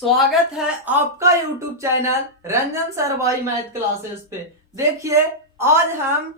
स्वागत है आपका YouTube चैनल रंजन सरवाई मैथ क्लासेस पे। देखिए आज हम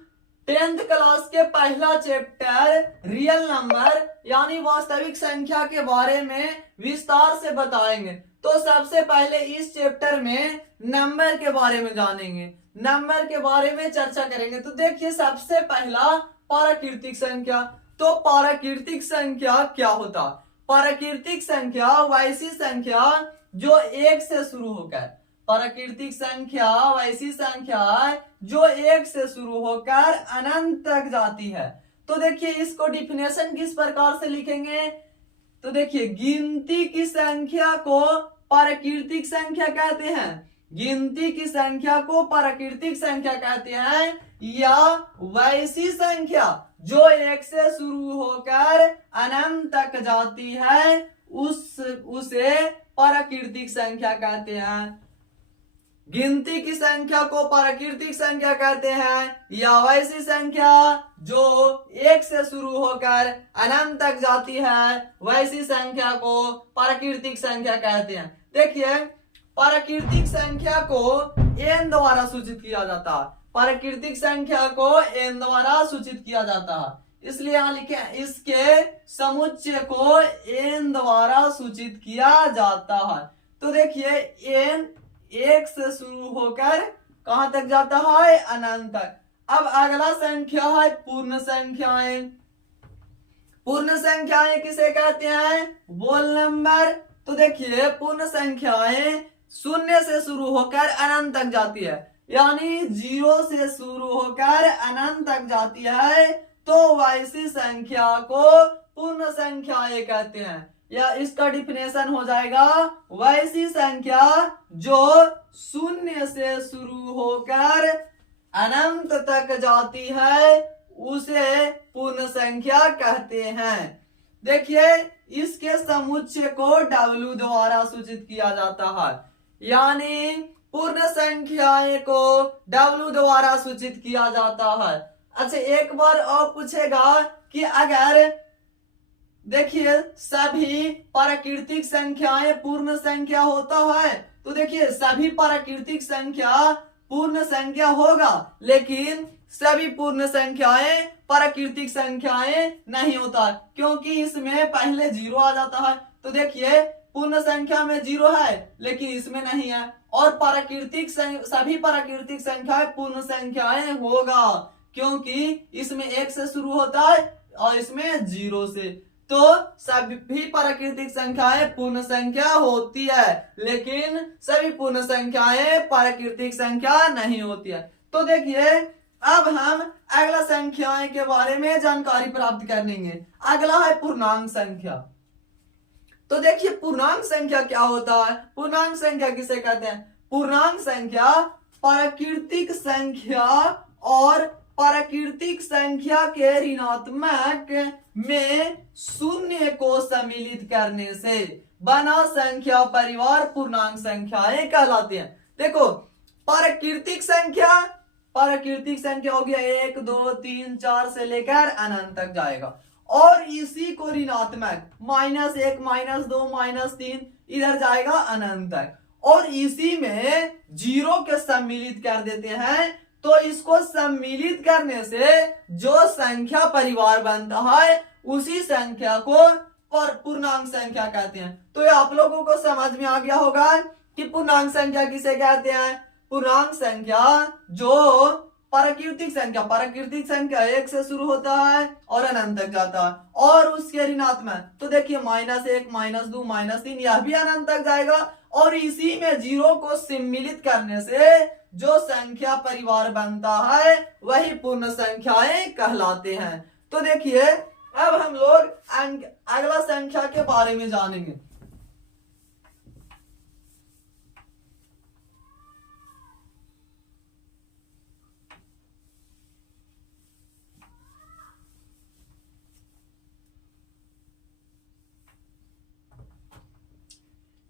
10th क्लास के पहला चैप्टर रियल नंबर यानी वास्तविक संख्या के बारे में विस्तार से बताएंगे। तो सबसे पहले इस चैप्टर में नंबर के बारे में जानेंगे, नंबर के बारे में चर्चा करेंगे। तो देखिए सबसे पहला प्राकृतिक संख्या। तो प्राकृतिक संख्या क्या होता है? प्राकृतिक संख्या वैसी संख्या जो एक से शुरू होकर, प्राकृतिक संख्या वैसी संख्या जो एक से शुरू होकर अनंत तक जाती है। तो देखिए इसको डिफिनेशन किस प्रकार से लिखेंगे? तो देखिए गिनती की संख्या को प्राकृतिक संख्या कहते हैं, गिनती की संख्या को प्राकृतिक संख्या कहते हैं, या वैसी संख्या जो एक से शुरू होकर अनंत तक जाती है उसे प्राकृतिक संख्या कहते हैं। गिनती की संख्या को प्राकृतिक संख्या कहते हैं, या वैसी संख्या जो एक से शुरू होकर अनंत तक जाती है वैसी संख्या को प्राकृतिक संख्या कहते हैं। देखिए प्राकृतिक संख्या को n द्वारा सूचित किया जाता है, प्राकृतिक संख्या को n द्वारा सूचित किया जाता है, इसलिए यहां लिखे इसके समुच्चय को n द्वारा सूचित किया जाता है। तो देखिए n एक से शुरू होकर कहां तक जाता है? अनंत तक। अब अगला संख्या है पूर्ण संख्याएं। पूर्ण संख्याएं किसे कहते हैं? बोल नंबर। तो देखिए पूर्ण संख्याएं शून्य से शुरू होकर अनंत तक जाती है, यानी 0 से शुरू होकर अनंत तक जाती है, तो वैसी संख्या को पूर्ण संख्याएं कहते हैं। या इसका डिफिनेशन हो जाएगा वैसी संख्या जो शून्य से शुरू होकर अनंत तक जाती है उसे पूर्ण संख्या कहते हैं। देखिए इसके समुच्चय को W द्वारा सूचित किया जाता है, यानी पूर्ण संख्याएं को W द्वारा सूचित किया जाता है। अच्छा एक बार और पूछेगा कि अगर देखिए सभी प्राकृतिक संख्याएं पूर्ण संख्या होता है, तो देखिए सभी प्राकृतिक संख्या पूर्ण संख्या होगा, लेकिन सभी पूर्ण संख्याएं प्राकृतिक संख्याएं नहीं होता, क्योंकि इसमें पहले 0 आ जाता है। तो देखिए पूर्ण संख्या में 0 है लेकिन इसमें नहीं है, और प्राकृतिक सभी प्राकृतिक संख्याएं पूर्ण संख्याएं होगा, क्योंकि इसमें 1 से शुरू होता है और इसमें 0 से। तो सभी प्राकृतिक संख्याएं पूर्ण संख्या होती है, लेकिन सभी पूर्ण संख्याएं प्राकृतिक संख्या नहीं होती है। तो देखिए अब हम अगला संख्याएं के बारे में जानकारी प्राप्त करेंगे। अगला है पूर्णांक संख्या। तो देखिए पूर्णांक संख्या क्या होता है? पूर्णांक संख्या किसे कहते हैं? पूर्णांक संख्या प्राकृतिक संख्या और प्राकृतिक संख्या के ऋणात्मक में शून्य को सम्मिलित करने से बना संख्या परिवार पूर्णांक संख्याएं कहलाते हैं। देखो प्राकृतिक संख्या हो गया 1 2 3 4 से लेकर अनंत तक जाएगा, और इसी को ऋणात्मक -1 -2 -3 इधर जाएगा अनंत तक, और इसी में 0 के सम्मिलित कर देते हैं। तो इसको सम्मिलित करने से जो संख्या परिवार बनता है उसी संख्या को पूर्णांक संख्या कहते हैं। तो ये आप लोगों को समझ में आ गया होगा कि पूर्णांक संख्या किसे कहते हैं। पूर्णांक संख्या जो प्राकृतिक संख्या 1 से शुरू होता है और अनंत तक जाता है, और उसके ऋणात्मक तो देखिए -1 -2 -3 यह भी अनंत तक जाएगा, और इसी में 0 को सम्मिलित करने से जो संख्या परिवार बनता है वही पूर्ण संख्याएं कहलाते हैं। तो देखिए अब हम लोग अगला संख्या के बारे में जानेंगे।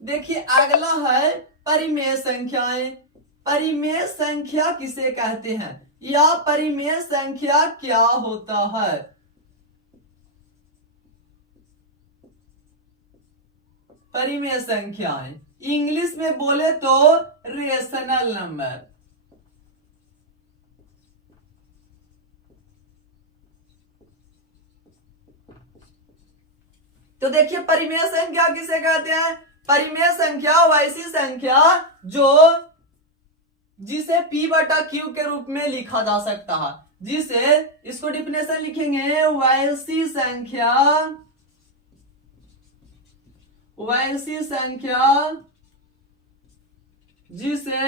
देखिए अगला है परिमेय संख्याएं। परिमेय संख्या किसे कहते हैं, या परिमेय संख्या क्या होता है? परिमेय संख्याएं, इंग्लिश में बोले तो रेशनल नंबर। तो देखिए परिमेय संख्या किसे कहते हैं? परिमेय संख्या वैसी संख्या जो जिसे p बटा q के रूप में लिखा जा सकता है, जिसे इसको डिफिनेशन लिखेंगे वैसी संख्या जिसे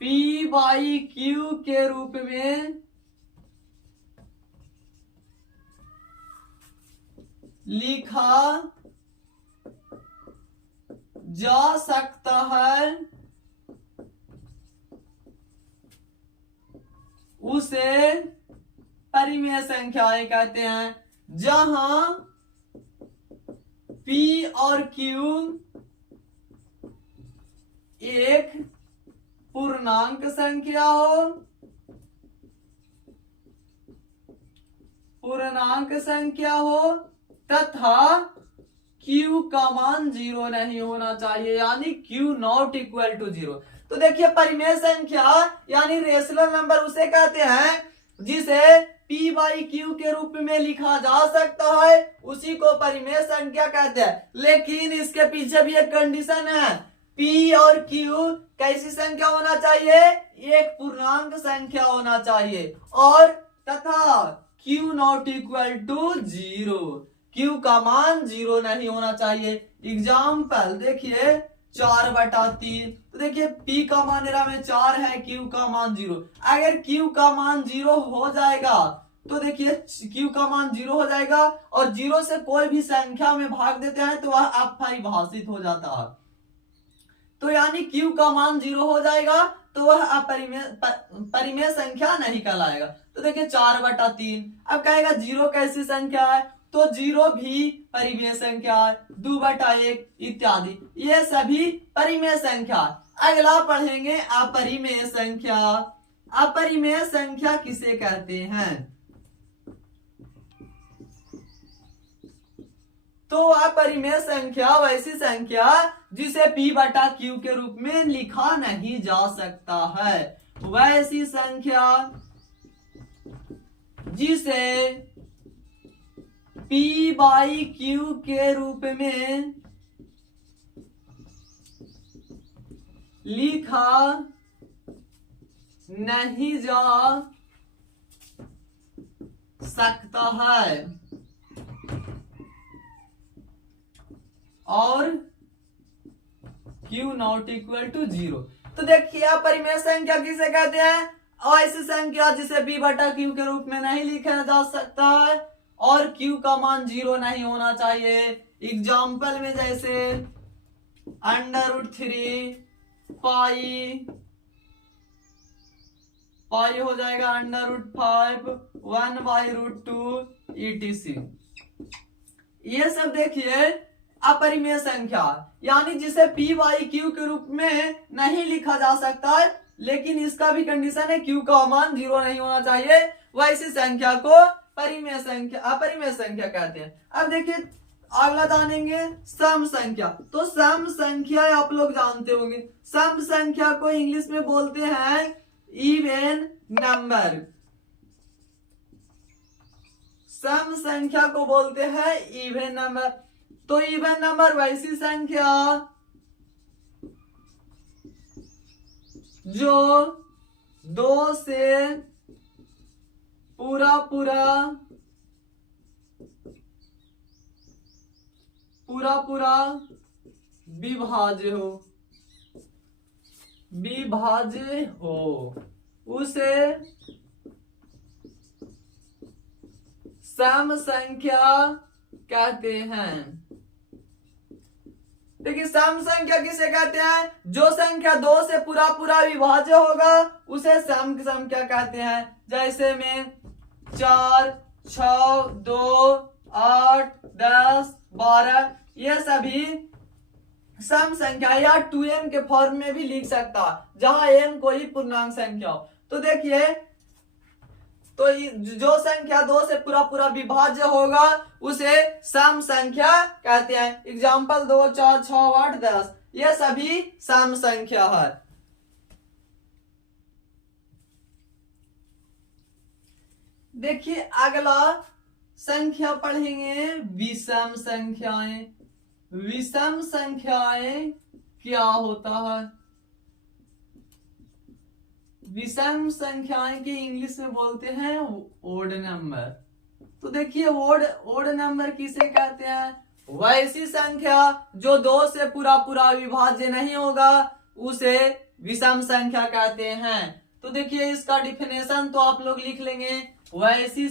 p बाई q के रूप में लिखा जा सकता है, उसे परिमेय संख्याएं कहते हैं। जहां p और q एक पूर्णांक संख्या हो तथा q का मान 0 नहीं होना चाहिए, यानी q नॉट इक्वल टू 0। तो देखिए परिमेय संख्या यानी रेशनल नंबर उसे कहते हैं जिसे p बाई q के रूप में लिखा जा सकता है, उसी को परिमेय संख्या कहते हैं। लेकिन इसके पीछे भी एक कंडीशन है, p और q कैसी संख्या होना चाहिए? एक पूर्णांक संख्या होना चाहिए, और तथा q not equal to 0, q का मान 0 नहीं होना चाहिए। एग्जाम्पल देखिए 4/3, तो देखिए p का मान मेरा में 4 है, q का मान 0। अगर q का मान 0 हो जाएगा तो देखिए q का मान 0 हो जाएगा, और 0 से कोई भी संख्या में भाग देते हैं तो वह अपरिभाषित हो जाता है। तो यानी q का मान 0 हो जाएगा तो वह परिमेय संख्या नहीं कहलाएगा। तो देखिए 4/3, अब कहेगा 0 कैसी संख्या है? तो 0 भी परिमेय संख्या है, 2/1 इत्यादि, ये सभी परिमेय संख्या। अगला पढ़ेंगे अपरिमेय संख्या। अपरिमेय संख्या किसे कहते हैं? तो अपरिमेय संख्या वैसी संख्या जिसे p बटा q के रूप में लिखा नहीं जा सकता है, वैसी संख्या जिसे p बाई q के रूप में लिखा नहीं जा सकता है, और q नॉट इक्वल टू 0। तो देखिए अपरिमेय संख्या किसे कहते हैं? ऐसी संख्या जिसे p बटा q के रूप में नहीं लिखा जा सकता है और q का मान 0 नहीं होना चाहिए। एग्जाम्पल में जैसे √3 पाई हो जाएगा √5 1/√2 etc। ये सब देखिए अपरिमेय संख्या यानी जिसे p बाई q के रूप में नहीं लिखा जा सकता है, लेकिन इसका भी कंडीशन है q का मान 0 नहीं होना चाहिए, वैसी संख्या को परिमेय संख्या अपरिमेय संख्या कहते हैं। अब देखिए अगला जानेंगे सम संख्या। तो सम संख्या आप लोग जानते होंगे, सम संख्या को इंग्लिश में बोलते हैं इवन नंबर। सम संख्या को बोलते हैं इवन नंबर। तो इवन नंबर वैसी संख्या जो 2 से पूरा विभाज्य हो उसे सम संख्या कहते हैं। देखिए सम संख्या किसे कहते हैं? जो संख्या 2 से पूरा विभाज्य होगा उसे सम संख्या कहते हैं। जैसे में 4, 6, 2, 8, 10, 12 ये सभी सम संख्या या 2m के फॉर्म में भी लिख सकता, जहां m कोई पूर्णांक संख्या हो। तो देखिए तो जो संख्या 2 से पूरा पूरा विभाज्य होगा उसे सम संख्या कहते हैं। एग्जाम्पल 2, 4, 6, 8, 10 ये सभी सम संख्या है। देखिए अगला संख्या पढ़ेंगे विषम संख्याएं। विषम संख्याएं क्या होता है? विषम संख्याएं की इंग्लिश में बोलते हैं ओड नंबर। तो देखिए ओड नंबर किसे कहते हैं? वैसी संख्या जो 2 से पूरा पूरा विभाज्य नहीं होगा उसे विषम संख्या कहते हैं। तो देखिए इसका डिफिनेशन तो आप लोग लिख लेंगे। वैसी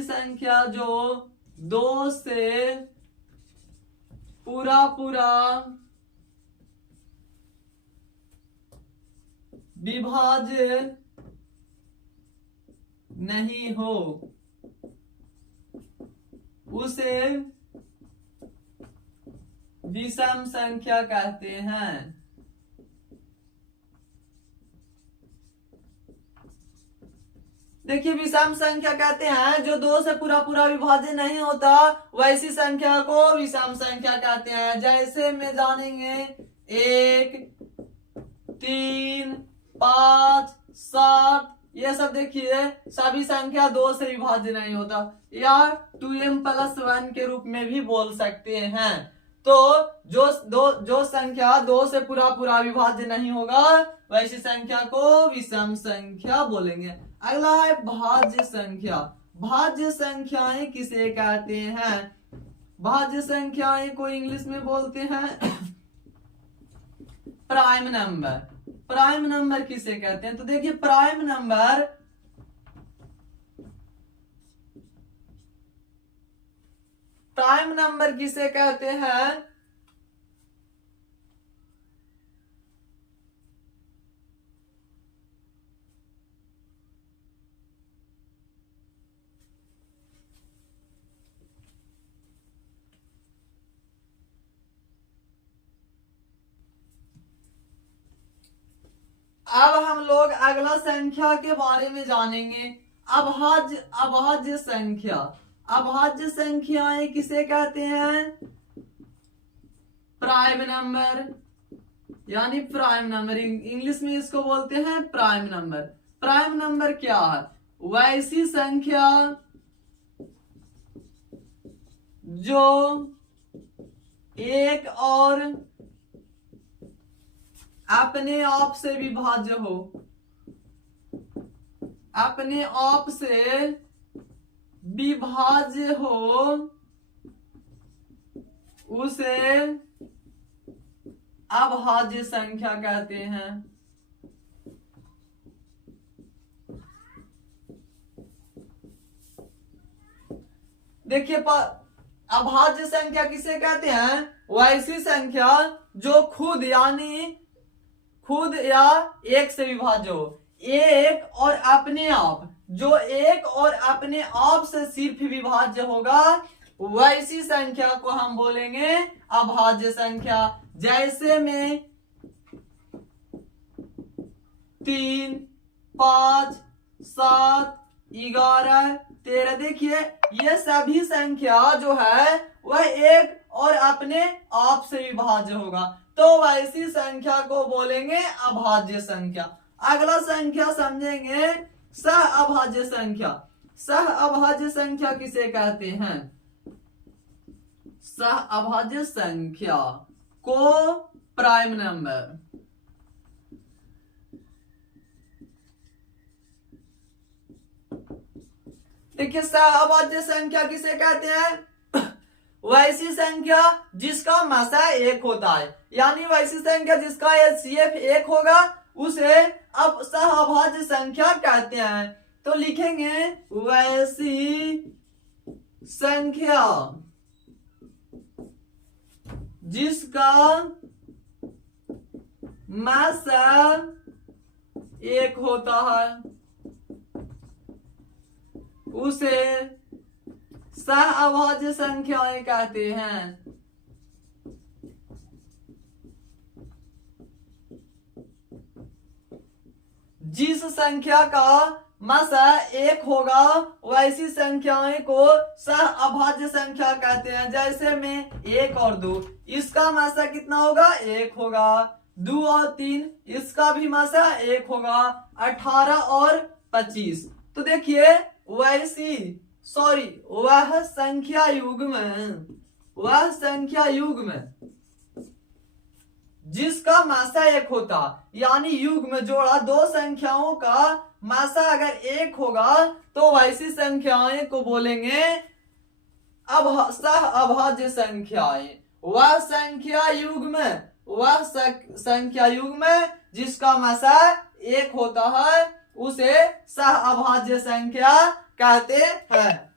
संख्या जो 2 से पूरा पूरा विभाज्य नहीं हो उसे विषम संख्या कहते हैं। देखिए विषम संख्या कहते हैं जो 2 से पूरा पूरा विभाज्य नहीं होता वैसी संख्या को विषम संख्या कहते हैं। जैसे में जानेंगे 1, 3, 5, 7 ये सब देखिए सभी संख्या 2 से विभाज्य नहीं होता, या 2m+1 के रूप में भी बोल सकते हैं। तो जो संख्या 2 से पूरा पूरा विभाज्य नहीं होगा वैसी संख्या को विषम संख्या बोलेंगे। अगला है भाज्य संख्या। भाज्य संख्याएं किसे कहते हैं? भाज्य संख्याएं को इंग्लिश में बोलते हैं प्राइम नंबर। प्राइम नंबर किसे कहते हैं? तो देखिए प्राइम नंबर किसे कहते हैं? अब हम लोग अगला संख्या के बारे में जानेंगे। अभाज्य संख्या। अभाज्य संख्याएं किसे कहते हैं? प्राइम नंबर, यानी प्राइम नंबर इंग्लिश में इसको बोलते हैं प्राइम नंबर। प्राइम नंबर क्या है? वैसी संख्या जो एक और अपने आप से विभाज्य हो। अपने आप से विभाज्य हो उसे अभाज्य संख्या कहते हैं। देखिए अभाज्य संख्या किसे कहते हैं? वैसी संख्या जो खुद या एक से विभाज्य हो। एक और अपने आप, जो एक और अपने आप से सिर्फ विभाज्य होगा वैसी संख्या को हम बोलेंगे अभाज्य संख्या। जैसे में 3, 5, 7, 11, 13 देखिए ये सभी संख्या जो है वह एक और अपने आप से विभाज्य होगा, तो वैसी संख्या को बोलेंगे अभाज्य संख्या। अगला संख्या समझेंगे सह अभाज्य संख्या। सह अभाज्य संख्या किसे कहते हैं? सह अभाज्य संख्या को प्राइम नंबर। देखिए सह अभाज्य संख्या किसे कहते हैं? वैसी संख्या जिसका मसा 1 होता है, यानी वैसी संख्या जिसका एचसीएफ 1 होगा उसे अब सह अभाज्य संख्या कहते हैं। तो लिखेंगे वैसी संख्या जिसका मसा 1 होता है उसे सह अभाज्य संख्याएं कहते हैं। जिस संख्या का मसा एक होगा वैसी संख्याएं को सह अभाज्य संख्या कहते हैं। जैसे में 1 और 2, इसका मसा कितना होगा? 1 होगा। 2 और 3, इसका भी मसा 1 होगा। 18 और 25। तो देखिए वह संख्या युग्म जिसका मासा 1 होता, यानी युग्म जोड़ा दो संख्याओं का मासा अगर 1 होगा तो वैसी संख्याएं को बोलेंगे सह अभाज्य संख्याएं। वह संख्या युग्म जिसका मासा 1 होता है उसे सह अभाज्य संख्या कहते हैं।